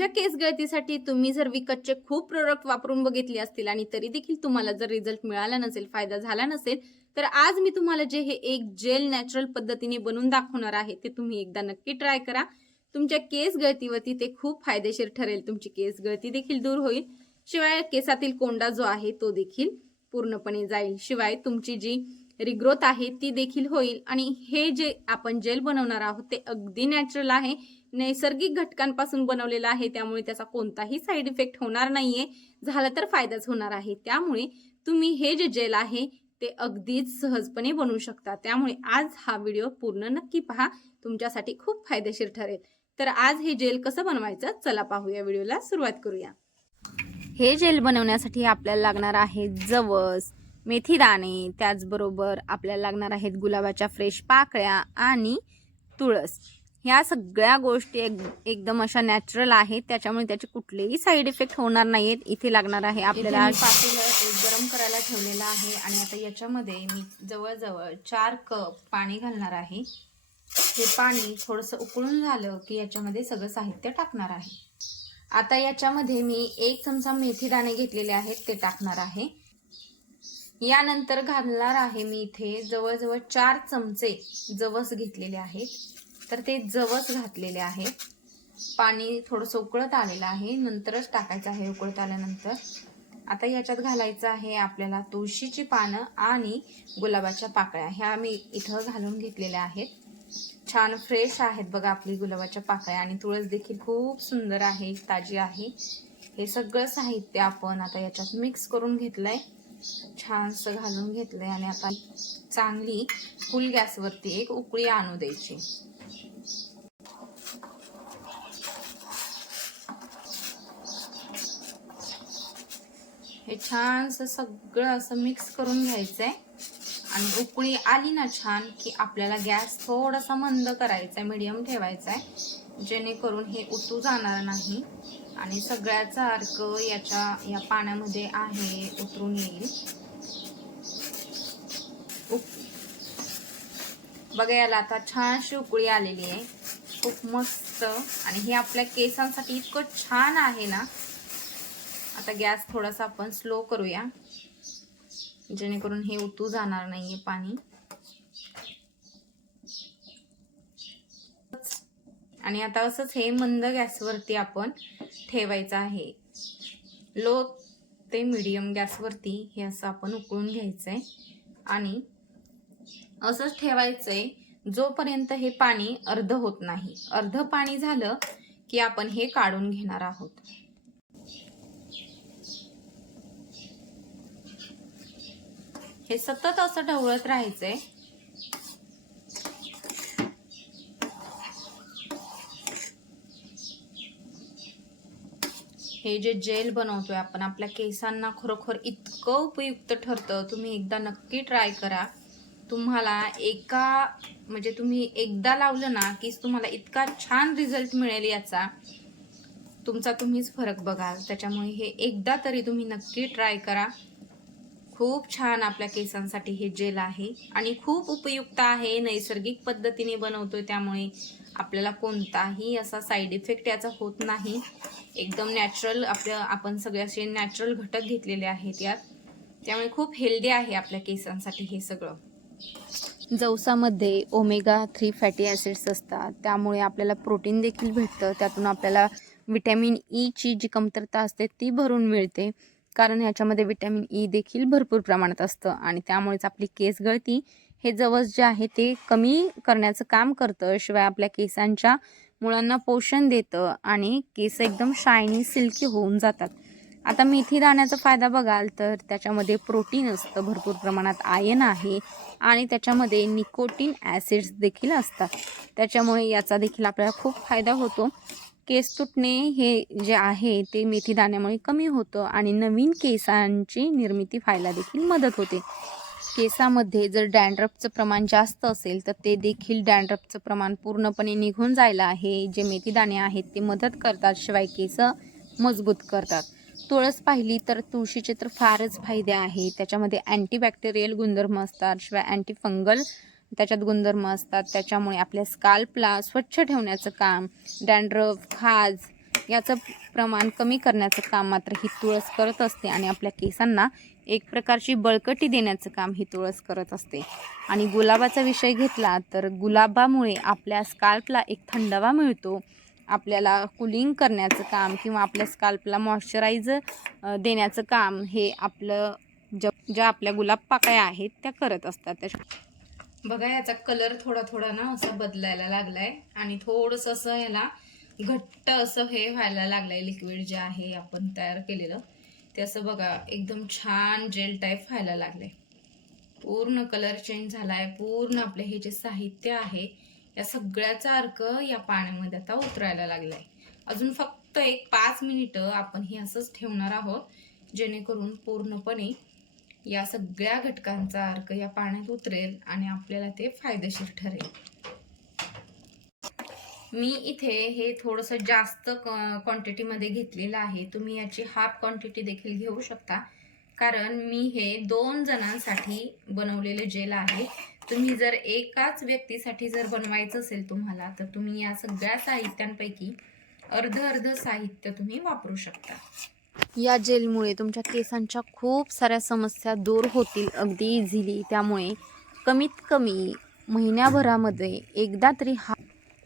तुमच्या केस गळतीसाठी तुम्ही जर विकतचे खूप प्रोडक्ट वापरून बघितले असतील आणि तरी देखील तुम्हाला जर रिझल्ट मिळाला नसेल, फायदा झाला नसेल, तर आज मी तुम्हाला जे हे एक जेल नॅचरल पद्धतीने बनवून दाखवणार आहे ते तुम्ही एकदा नक्की ट्राय करा. तुमच्या केस गळतीवरती ते खूप फायदेशीर ठरेल. तुमची केस गळती देखील दूर होईल, शिवाय केसातील कोंडा जो आहे तो देखील पूर्णपणे जाईल. शिवाय तुमची जी रिग्रोथ आहे ती देखील होईल. आणि हे जे आपण जेल बनवणार आहोत ते अगदी नॅचरल आहे, नैसर्गिक घटकांपासून बनवलेलं आहे, त्यामुळे त्याचा कोणताही साईड इफेक्ट होणार नाहीये. झाला तर फायदाच होणार आहे. त्यामुळे तुम्ही हे जे जेल आहे ते अगदीच सहजपणे बनवू शकता. त्यामुळे आज हा व्हिडिओ पूर्ण नक्की पहा, तुमच्यासाठी खूप फायदेशीर ठरेल. तर आज हे जेल कसं बनवायचं चला पाहूया, व्हिडिओला सुरुवात करूया. हे जेल बनवण्यासाठी आपल्याला लागणार आहे जवस, मेथी दाणे, त्याचबरोबर आपल्याला लागणार आहेत गुलाबाच्या फ्रेश पाकळ्या आणि तुळस. ह्या सगळ्या गोष्टी एकदम अशा नॅचरल आहेत, त्याच्यामुळे त्याचे कुठलेही साईड इफेक्ट होणार नाहीत. इथे लागणार आहे आपल्याला पातेलं गरम करायला ठेवलेलं आहे आणि आता याच्यामध्ये मी जवळजवळ 4 कप पाणी घालणार आहे. हे पाणी थोडंसं उकळून झालं की याच्यामध्ये सगळं साहित्य टाकणार आहे. आता याच्यामध्ये मी 1 चमचा मेथी दाणे घेतलेले आहेत ते टाकणार आहे. यानंतर घालणार आहे मी इथे जवळजवळ 4 चमचे जवस घेतलेले आहेत, तर ते जवस घातलेले आहे. पाणी थोडंसं उकळत आलेलं आहे, नंतरच टाकायचं आहे उकळत आल्यानंतर. आता याच्यात घालायचं आहे आपल्याला तुळशीची पानं आणि गुलाबाच्या पाकळ्या. ह्या मी इथं घालून घेतलेल्या आहेत. छान फ्रेश आहेत बघा आपली गुलाबाच्या पाकळ्या, आणि तुळस देखील खूप सुंदर आहे, ताजी आहे. हे सगळं साहित्य आपण आता याच्यात मिक्स करून घेतलंय, छानसं घालून घेतलंय. आणि आता चांगली फुल गॅसवरती एक उकळी आणू द्यायची. हे छानसं सगळं असं मिक्स करून घ्यायचंय. आणि उकळी आली ना छान की आपल्याला गॅस थोडासा मंद करायचा आहे, मीडियम ठेवायचा आहे, जेणेकरून हे उतू जाणार नाही आणि सगळ्याचा अर्क या पाण्यामध्ये आहे उतरून येईल. बघा याला आता छानशी उकळी आलेली आहे, खूप मस्त. आणि हे आपल्या केसांसाठी इतकं छान आहे ना. आता गॅस थोडासा आपण स्लो करूया, जेणेकरून हे उतू जाणार नाहीये पाणी. आणि आता असंच हे मंद गॅसवरती आपण ठेवायचं आहे. लो ते मीडियम गॅसवरती हे असं आपण उकळून घ्यायचंय आणि असंच ठेवायचंय जोपर्यंत हे पाणी अर्ध होत नाही. अर्ध पाणी झालं की आपण हे काढून घेणार आहोत. हे सतत असं ढवळत राहायचंय. हे जे जेल बनवतोय आपण आपल्या केसांना खरोखर इतकं उपयुक्त ठरतं. तुम्ही एकदा नक्की ट्राय करा. तुम्हाला तुम्ही एकदा लावलं ना की तुम्हाला इतका छान रिझल्ट मिळेल याचा, तुमचा तुम्हीच फरक बघाल. त्याच्यामुळे हे एकदा तरी तुम्ही नक्की ट्राय करा. खूप छान आपल्या केसांसाठी हे जेल आहे आणि खूप उपयुक्त आहे. नैसर्गिक पद्धतीने बनवतोय, त्यामुळे आपल्याला कोणताही असा साईड इफेक्ट याचा होत नाही. एकदम नॅचरल आपण सगळे असे नॅचरल घटक घेतलेले आहेत यात, त्यामुळे खूप हेल्दी आहे आपल्या केसांसाठी हे सगळं. जवसामध्ये ओमेगा 3 फॅटी ॲसिड्स असतात, त्यामुळे आपल्याला प्रोटीन देखील भेटतं. त्यातून आपल्याला विटॅमिन ईची जी कमतरता असते ती भरून मिळते, कारण ह्याच्यामध्ये विटॅमिन ई देखील भरपूर प्रमाणात असतं. आणि त्यामुळेच आपली केस गळती हे जवस जे आहे ते कमी करण्याचं काम करतं. शिवाय आपल्या केसांच्या मुळांना पोषण देतं आणि केस एकदम शायनी सिल्की होऊन जातात. आता मेथी दाण्याचा फायदा बघाल तर त्याच्यामध्ये प्रोटीन असतं, भरपूर प्रमाणात आयर्न आहे आणि त्याच्यामध्ये निकोटीन ॲसिड्स देखील असतात. त्याच्यामुळे याचा देखील आपल्याला खूप फायदा होतो. केस तुटणे हे जे आहे ते मेथी दाण्यामुळे कमी होतं आणि नवीन केसांची निर्मिती व्हायला देखील मदत होते. केसामध्ये जर डॅन्ड्रफचं प्रमाण जास्त असेल तर ते देखील डॅन्ड्रफचं प्रमाण पूर्णपणे निघून जायला हे जे मेथी दाणे आहेत ते मदत करतात. शिवाय केस मजबूत करतात. तुळस पाहिली तर तुळशीचे तर फारच फायदे आहेत. त्याच्यामध्ये अँटीबॅक्टेरियल गुणधर्म असतात, शिवाय अँटी फंगल त्याच्यात गुणधर्म असतात. त्याच्यामुळे आपल्या स्काल्पला स्वच्छ ठेवण्याचं काम, डॅन्ड्रफ, खाज याचं प्रमाण कमी करण्याचं काम मात्र ही तुळस करत असते आणि आपल्या केसांना एक प्रकारची बळकटी देण्याचं काम ही तुळस करत असते. आणि गुलाबाचा विषय घेतला तर गुलाबामुळे आपल्या स्काल्पला एक थंडावा मिळतो. आपल्याला कूलिंग करण्याचं काम किंवा आपल्या स्काल्पला मॉइश्चराइज देण्याचं काम हे आपलं ज्या आपल्या गुलाब पाकळ्या आहेत त्या करत असतात. बघा याचा कलर थोडा थोडा ना असं बदलायला लागलाय आणि थोडंसं असं याला घट्ट असं हे व्हायला लागलंय. लिक्विड जे आहे आपण तयार केलेलं ते असं बघा एकदम छान जेल टाईप व्हायला लागलंय. पूर्ण कलर चेंज झालाय. पूर्ण आपले हे जे साहित्य आहे या सगळ्याचा अर्क या पाण्यामध्ये आता उतरायला लागलाय. अजून फक्त एक 5 मिनिटं आपण हे असंच ठेवणार आहोत, जेणेकरून पूर्णपणे या सगळ्या घटकांचा अर्क या पाण्यात उतरेल आणि आपल्याला ते फायदेशीर ठरेल. मी इथे हे थोडंसं जास्त क्वांटिटीमध्ये घेतलेलं आहे. तुम्ही याची हाफ क्वांटिटी देखील घेऊ शकता, कारण मी हे 2 जणांसाठी बनवलेले जेल आहे. तुम्ही जर एकाच व्यक्तीसाठी जर बनवायचं असेल तुम्हाला, तर तुम्ही या सगळ्या साहित्यांपैकी अर्ध साहित्य तुम्ही वापरू शकता. या जेलमुळे तुमच्या केसांच्या खूप साऱ्या समस्या दूर होतील अगदी इझिली. त्यामुळे कमीत कमी महिन्याभरामध्ये एकदा तरी हा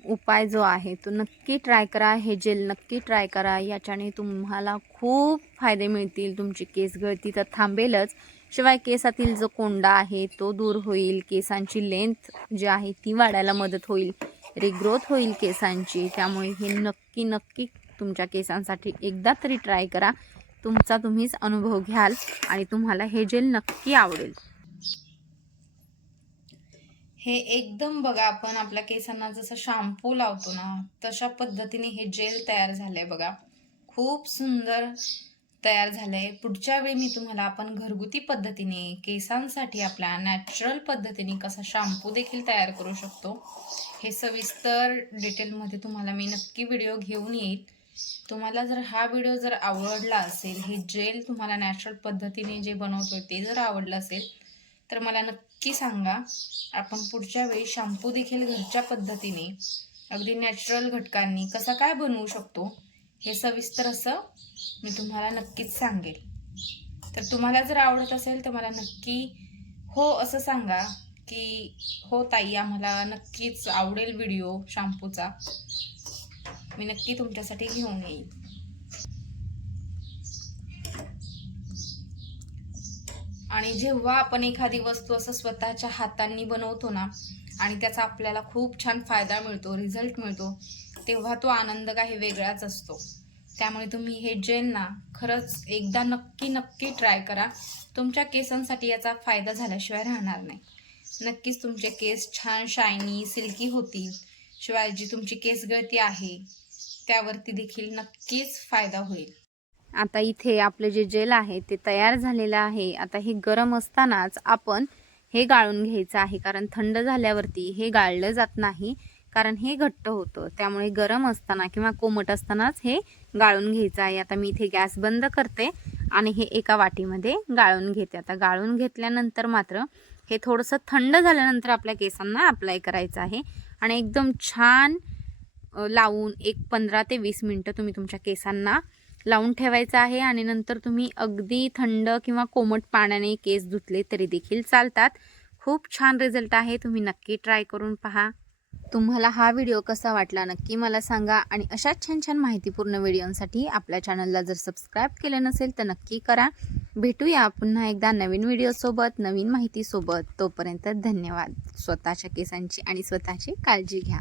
उपाय जो आहे तो नक्की ट्राय करा. हे जेल नक्की ट्राय करा. याच्याने तुम्हाला खूप फायदे मिळतील. तुमची केस गळती तर थांबेलच, शिवाय केसातील जो कोंडा आहे तो दूर होईल. केसांची लेंथ जी आहे ती वाढायला मदत होईल. रिग्रोथ होईल केसांची. त्यामुळे हे नक्की तुमच्या केसांसाठी एकदा तरी ट्राय करा. तुमचा तुम्हीच अनुभव घ्याल आणि तुम्हाला हे जेल नक्की आवडेल. हे एकदम बघा आपण आपल्या केसांना जसं शॅम्पू लावतो ना तशा पद्धतीने हे जेल तयार झालंय बघा. खूप सुंदर तयार झालंय. पुढच्या वेळी मी तुम्हाला आपण घरगुती पद्धतीने केसांसाठी आपल्या नॅचरल पद्धतीने कसा शॅम्पू देखील तयार करू शकतो हे सविस्तर डिटेलमध्ये तुम्हाला मी नक्की व्हिडिओ घेऊन येईल. तुम्हाला जर हा व्हिडिओ जर आवडला असेल, हे जेल तुम्हाला नॅचरल पद्धतीने जे बनवतो ते जर आवडलं असेल तर मला नक्की सांगा. आपण पुढच्या वेळी शॅम्पू देखील घरच्या पद्धतीने अगदी नॅचरल घटकांनी कसा काय बनवू शकतो हे सविस्तर असं मी तुम्हाला नक्कीच सांगेल. तर तुम्हाला जर आवडत असेल तर मला नक्की हो असं सांगा की हो ताई, आम्हाला नक्कीच आवडेल व्हिडिओ शॅम्पूचा. मी नक्की तुमच्यासाठी घेऊन येईन. आणि जेव्हा आपण एखादी वस्तू असं स्वतःच्या हातांनी बनवतो ना आणि त्याचा आपल्याला खूप छान फायदा मिळतो, रिझल्ट मिळतो, तेव्हा तो आनंद काही वेगळाच असतो. त्यामुळे तुम्ही हे जेल ना खरंच एकदा नक्की ट्राय करा. तुमच्या केसांसाठी याचा फायदा झाल्याशिवाय राहणार नाही. नक्कीच तुमचे केस छान शायनी सिल्की होतील. शिवाय जी तुमची केस गळती आहे त्यावरती देखील नक्कीच फायदा होईल. आता इथे आपले जे जेल आहे ते तयार झालेलं आहे. आता हे गरम असतानाच आपण हे गाळून घ्यायचं आहे, कारण थंड झाल्यावरती हे गाळलं जात नाही, कारण हे घट्ट होतं. त्यामुळे गरम असताना किंवा कोमट असतानाच हे गाळून घ्यायचं आहे. आता मी इथे गॅस बंद करते आणि हे एका वाटीमध्ये गाळून घेते. आता गाळून घेतल्यानंतर मात्र हे थोडंसं थंड झाल्यानंतर आपल्या केसांना अप्लाय करायचं आहे आणि एकदम छान लावून एक 15 ते 20 मिनटं तुम्ही तुमच्या केसांना लावून ठेवायचं आहे. आणि नंतर तुम्ही अगदी थंड किंवा कोमट पाण्याने केस धुतले तरी देखील चालतात. खूप छान रिझल्ट आहे. तुम्ही नक्की ट्राय करून पहा. तुम्हाला हा व्हिडिओ कसा वाटला नक्की मला सांगा. आणि अशाच छान माहितीपूर्ण व्हिडिओंसाठी आपल्या चॅनलला जर सबस्क्राईब केलं नसेल तर नक्की करा. भेटूया पुन्हा एकदा नवीन व्हिडिओसोबत, नवीन माहितीसोबत. तोपर्यंत धन्यवाद. स्वतःच्या केसांची आणि स्वतःची काळजी घ्या.